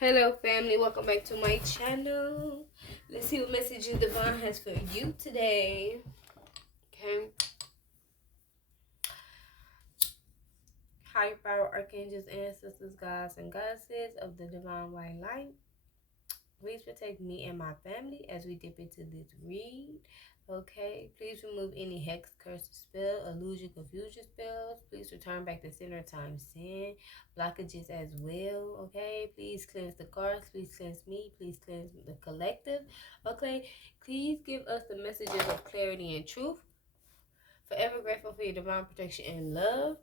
Hello family, welcome back to my channel. Let's see what messages Divine has for you today. Okay. Higher power, archangels, ancestors, gods, and goddesses of the divine white light. Please protect me and my family as we dip into this read. Okay, please remove any hex, curse, spell, illusion, confusion spells. Please return back to center time sin, blockages as well. Okay, please cleanse the cards. Please cleanse me. Please cleanse the collective. Okay, please give us the messages of clarity and truth. Forever grateful for your divine protection and love.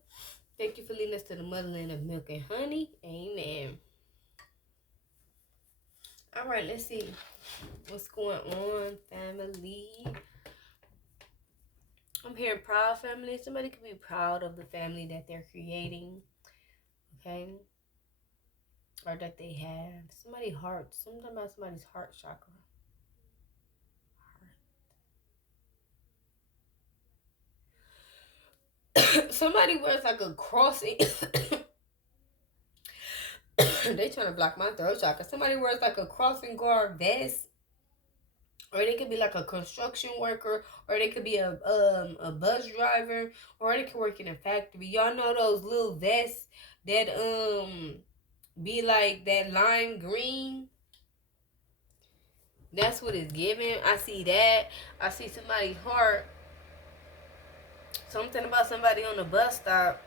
Thank you for leading us to the motherland of milk and honey. Amen. All right, let's see what's going on, family. I'm hearing proud family. Somebody could be proud of the family that they're creating, okay? Or that they have. Somebody's heart. Something about somebody's heart chakra. Heart. Somebody wears like a crossing. They trying to block my throat chakra. Somebody wears like a crossing guard vest. Or they could be like a construction worker, or they could be a bus driver, or they could work in a factory. Y'all know those little vests that be like that lime green? That's what it's giving. I see that. I see somebody's heart. Something about somebody on the bus stop.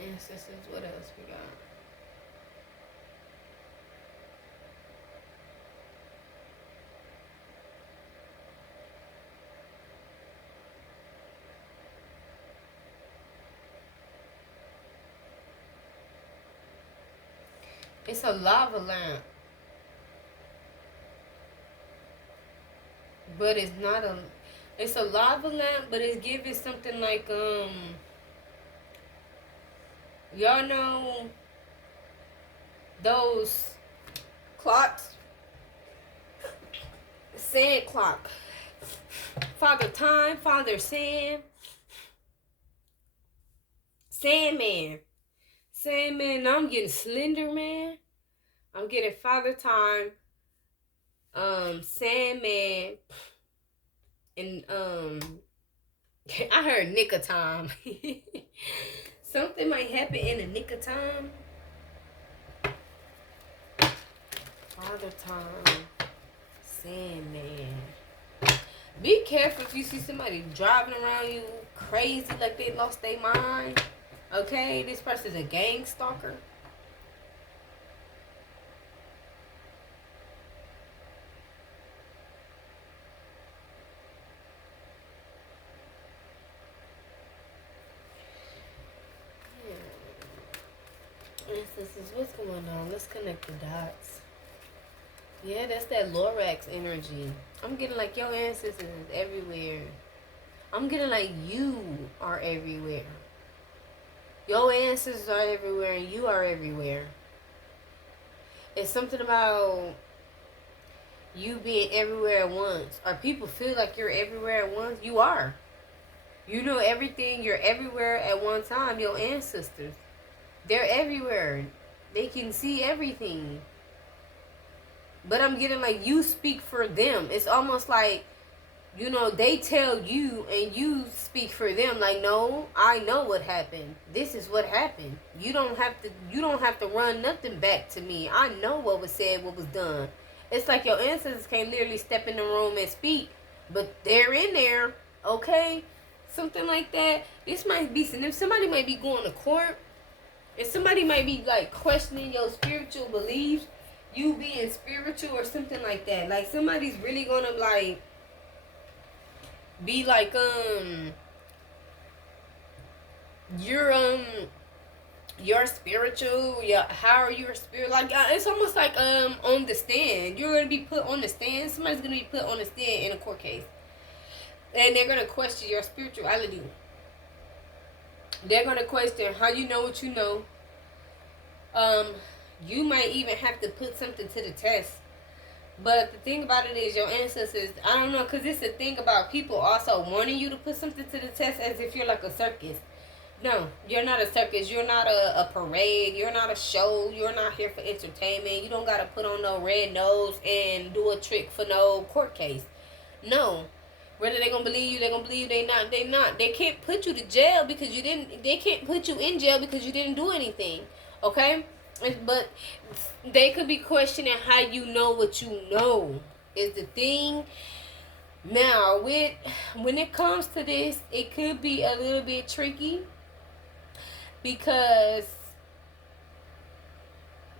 Ancestors, what else we got? It's a lava lamp. But it's not a... It's a lava lamp, but it's giving something like, y'all know those clocks? Sand clock. Father Time, Father Sand. Sandman. Sandman, I'm getting Slender Man. I'm getting Father Time, Sandman, and I heard Nick of Time. Something might happen in the nick of time. Father Time, Sandman. Be careful if you see somebody driving around you crazy like they lost their mind. Okay, this person's a gang stalker. Ancestors, what's going on? Let's connect the dots. Yeah, that's that Lorax energy. I'm getting like your ancestors is everywhere. I'm getting like you are everywhere. Your ancestors are everywhere and you are everywhere. It's something about you being everywhere at once. Or people feel like you're everywhere at once. You are. You know everything. You're everywhere at one time. Your ancestors. They're everywhere. They can see everything. But I'm getting like you speak for them. It's almost like, you know, they tell you and you speak for them. Like, no, I know what happened. This is what happened. You don't have to run nothing back to me. I know what was said, what was done. It's like your ancestors can't literally step in the room and speak, but they're in there, okay? Something like that. This might be, somebody might be going to court, and somebody might be like questioning your spiritual beliefs, you being spiritual or something like that. Like somebody's really gonna like be like you're spiritual. Yeah, how are you a spirit? Like it's almost like on the stand. You're gonna be put on the stand. Somebody's gonna be put on the stand in a court case, and they're gonna question your spirituality. They're gonna question how you know what you know. You might even have to put something to the test. But the thing about it is your ancestors, I don't know, because it's a thing about people also wanting you to put something to the test as if you're like a circus. No, you're not a circus. You're not a parade. You're not a show. You're not here for entertainment. You don't got to put on no red nose and do a trick for no court case. No. Whether they gonna believe you, they gonna believe you. They not. They not. They can't put you to jail because you didn't. They can't put you in jail because you didn't do anything. Okay, but they could be questioning how you know what you know is the thing. Now, with when it comes to this, it could be a little bit tricky because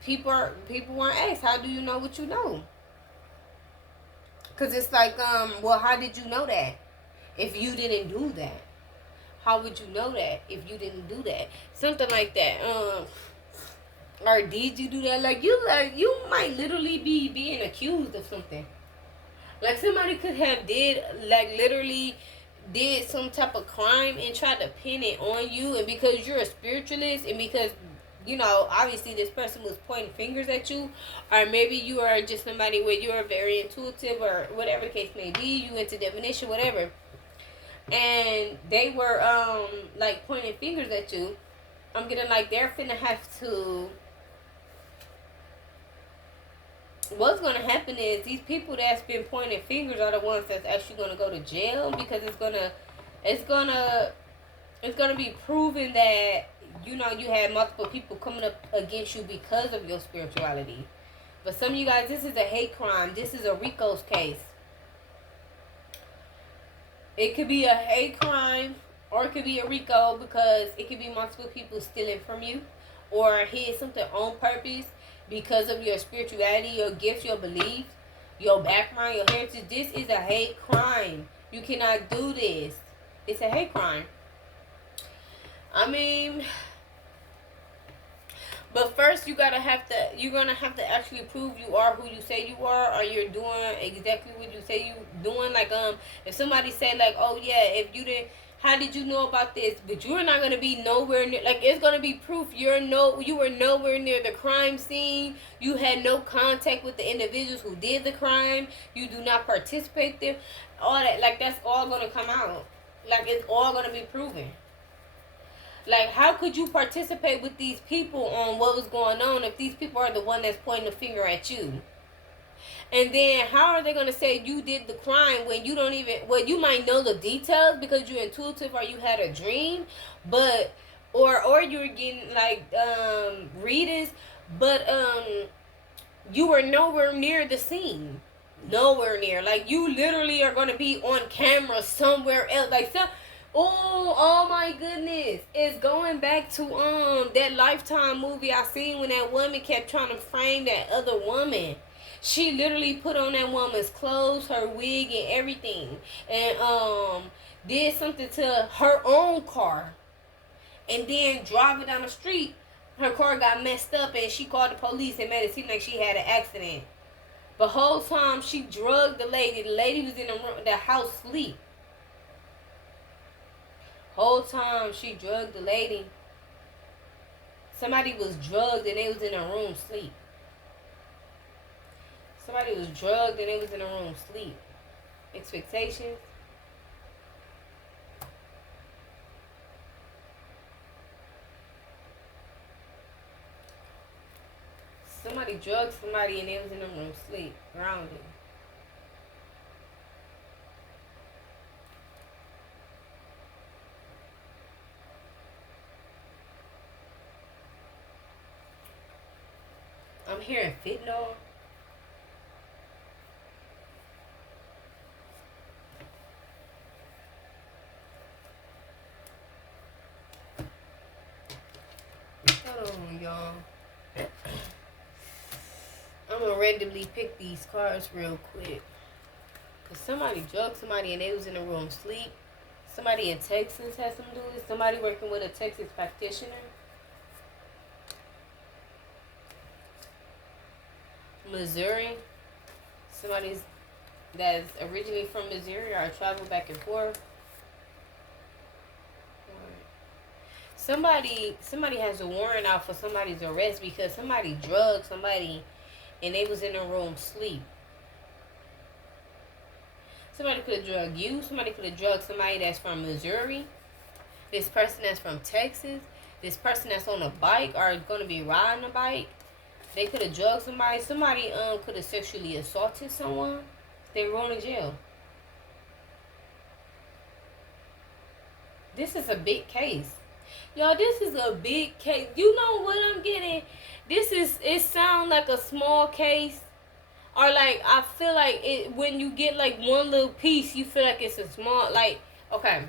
people want to ask, how do you know what you know? Because it's like, well, how did you know that if you didn't do that? How would you know that if you didn't do that? Something like that. Or did you do that? Like you might literally be being accused of something. Like somebody could have literally did some type of crime and tried to pin it on you, and because you're a spiritualist and because obviously this person was pointing fingers at you, or maybe you are just somebody where you are very intuitive or whatever the case may be, you into divination, whatever, and they were like pointing fingers at you. I'm getting like they're finna have to. What's gonna happen is these people that's been pointing fingers are the ones that's actually gonna go to jail, because it's gonna be proven that you had multiple people coming up against you because of your spirituality. But some of you guys, this is a hate crime. This is a RICO's case. It could be a hate crime or it could be a RICO, because it could be multiple people stealing from you or hid something on purpose because of your spirituality, your gifts, your beliefs, your background, your heritage. This is a hate crime. You cannot do this. It's a hate crime. I mean, but first you're gonna have to actually prove you are who you say you are, or you're doing exactly what you say you doing. Like if somebody say like, oh yeah, if you didn't, how did you know about this? But you're not gonna be nowhere near. Like it's gonna be proof you were nowhere near the crime scene. You had no contact with the individuals who did the crime. You do not participate there. All that, like that's all gonna come out. Like it's all gonna be proven. Like, how could you participate with these people on what was going on if these people are the one that's pointing the finger at you? And then how are they going to say you did the crime when you don't even, well, you might know the details because you're intuitive or you had a dream, but, or you were getting like readings, but you were nowhere near the scene. Nowhere near. Like, you literally are going to be on camera somewhere else. Like, oh my goodness. It's going back to that Lifetime movie I seen when that woman kept trying to frame that other woman. She literally put on that woman's clothes, her wig and everything. And did something to her own car. And then driving down the street, her car got messed up and she called the police and made it seem like she had an accident. The whole time she drugged the lady. The lady was in the house sleep. Whole time she drugged the lady. Somebody was drugged and they was in a room sleep. Somebody was drugged and they was in a room sleep. Expectations. Somebody drugged somebody and they was in a room sleep. Grounded. I'm hearing fentanyl. Hold on, y'all. I'm gonna randomly pick these cards real quick. Cause somebody drugged somebody and they was in a room sleep. Somebody in Texas has something to do with it. Somebody working with a Texas practitioner. Missouri. Somebody that's originally from Missouri or traveled back and forth. Somebody has a warrant out for somebody's arrest because somebody drugged somebody and they was in a room sleep. Somebody could have drugged you. Somebody could have drugged somebody that's from Missouri. This person that's from Texas, this person that's on a bike or going to be riding a bike, they could have drugged somebody. Somebody could have sexually assaulted someone. They're going to jail. This is a big case. Y'all, this is a big case. You know what I'm getting? It sounds like a small case. Or like, I feel like it when you get like one little piece, you feel like it's a small, like, okay.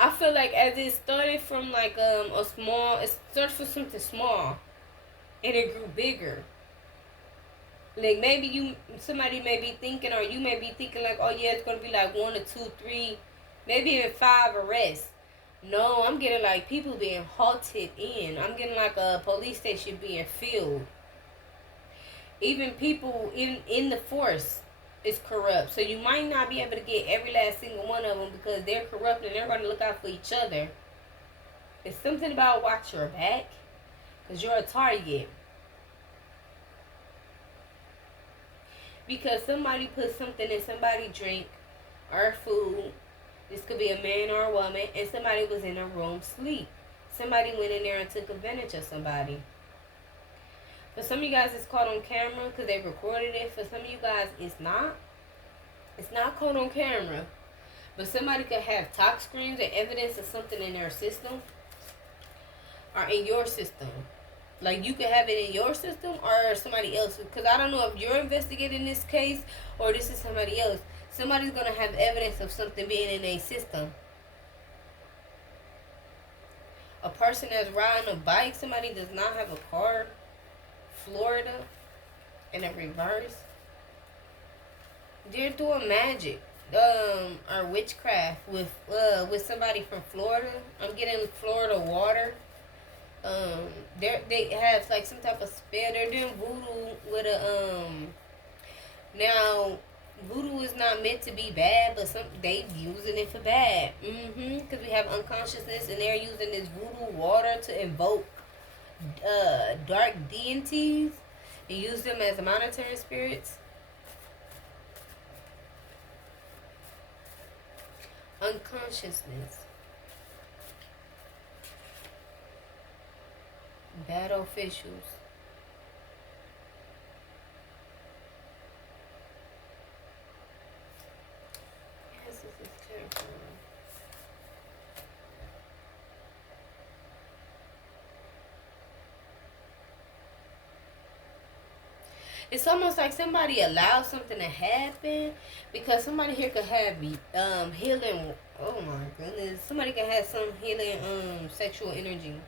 I feel like as it started from like a small, it started from something small, and it grew bigger. Like maybe somebody may be thinking, or you may be thinking like, oh yeah, it's gonna be like 1 or 2, 3, maybe even 5 arrests. No, I'm getting like people being halted in. I'm getting like a police station being filled. Even people in the force is corrupt. So you might not be able to get every last single one of them because they're corrupt and they're going to look out for each other. It's something about watch your back because you're a target. Because somebody put something in somebody's drink or food. This could be a man or a woman, and somebody was in a room sleep. Somebody went in there and took advantage of somebody. For some of you guys, it's caught on camera because they recorded it. For some of you guys, it's not. It's not caught on camera. But somebody could have talk screens and evidence of something in their system or in your system. Like, you could have it in your system or somebody else. Because I don't know if you're investigating this case or this is somebody else. Somebody's going to have evidence of something being in a system. A person that's riding a bike, somebody does not have a car. Florida, in a reverse. They're doing magic, or witchcraft with somebody from Florida. I'm getting Florida water. They have like some type of spell. They're doing voodoo with a Now, voodoo is not meant to be bad, but they using it for bad. Because we have unconsciousness, and they're using this voodoo water to invoke dark deities and use them as monetary spirits. Unconsciousness. Bad officials. Yes, this is terrifying. It's almost like somebody allowed something to happen because somebody here could have healing. Oh my goodness, somebody could have some healing sexual energy.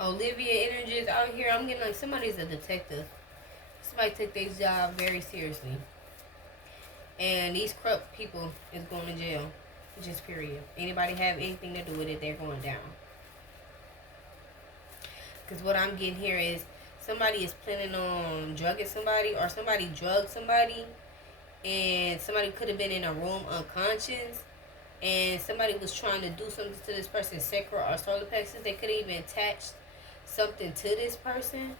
Olivia energy is out here. I'm getting like somebody's a detective. Somebody take their job very seriously. And these corrupt people is going to jail. Just period. Anybody have anything to do with it, they're going down. Because what I'm getting here is somebody is planning on drugging somebody, or somebody drugged somebody, and somebody could have been in a room unconscious, and somebody was trying to do something to this person's sacral or solar plexus. They could have even attached something to this person,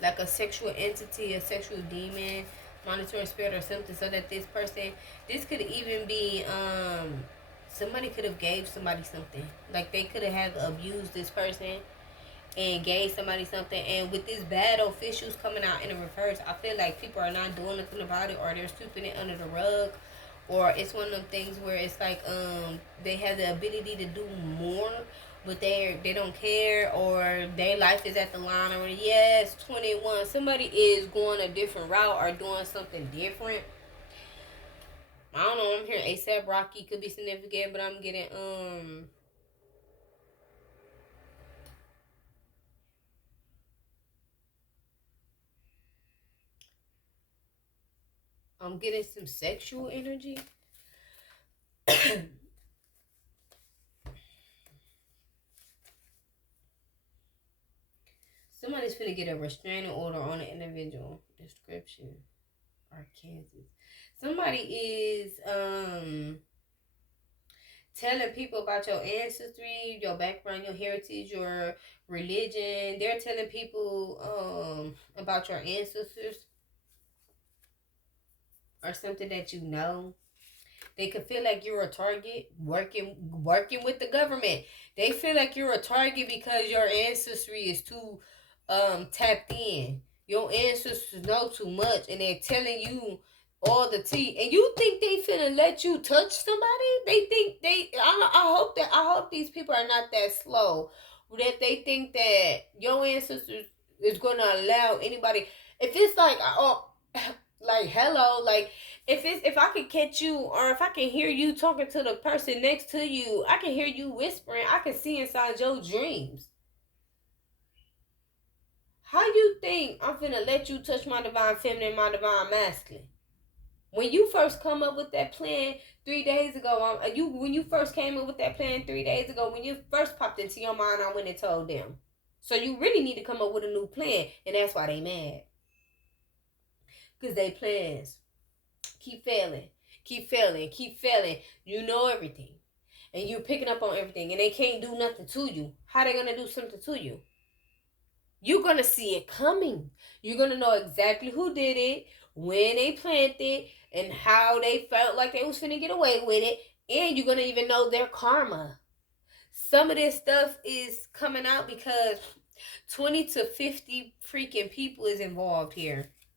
like a sexual entity, a sexual demon, monitoring spirit or something, so that this could even be somebody could have gave somebody something. Like they could have abused this person and gave somebody something. And with these bad officials coming out in the reverse, I feel like people are not doing nothing about it, or they're sweeping it under the rug, or it's one of them things where it's like they have the ability to do more, but they don't care, or their life is at the line, or yes, 21, somebody is going a different route or doing something different. I don't know, I'm hearing ASAP Rocky could be significant, but I'm getting some sexual energy. Somebody's finna get a restraining order on an individual. Description. Arkansas. Somebody is telling people about your ancestry, your background, your heritage, your religion. They're telling people about your ancestors or something that you know. They could feel like you're a target working with the government. They feel like you're a target because your ancestry is too tapped in. Your ancestors know too much and they're telling you all the tea. And you think they finna let you touch somebody? They think I hope these people are not that slow. That they think that your ancestors is gonna allow anybody, if it's like oh like hello, like if I can catch you or if I can hear you talking to the person next to you, I can hear you whispering, I can see inside your dreams. How you think I'm finna let you touch my divine feminine, my divine masculine? When you first come up with that plan 3 days ago, when you first came up with that plan 3 days ago, when you first popped into your mind, I went and told them. So you really need to come up with a new plan, and that's why they mad. Cause they plans keep failing, keep failing, keep failing. You know everything. And you're picking up on everything and they can't do nothing to you. How they gonna do something to you? You're gonna see it coming. You're gonna know exactly who did it, when they planned it, and how they felt like they was finna get away with it. And you're gonna even know their karma. Some of this stuff is coming out because 20 to 50 freaking people is involved here.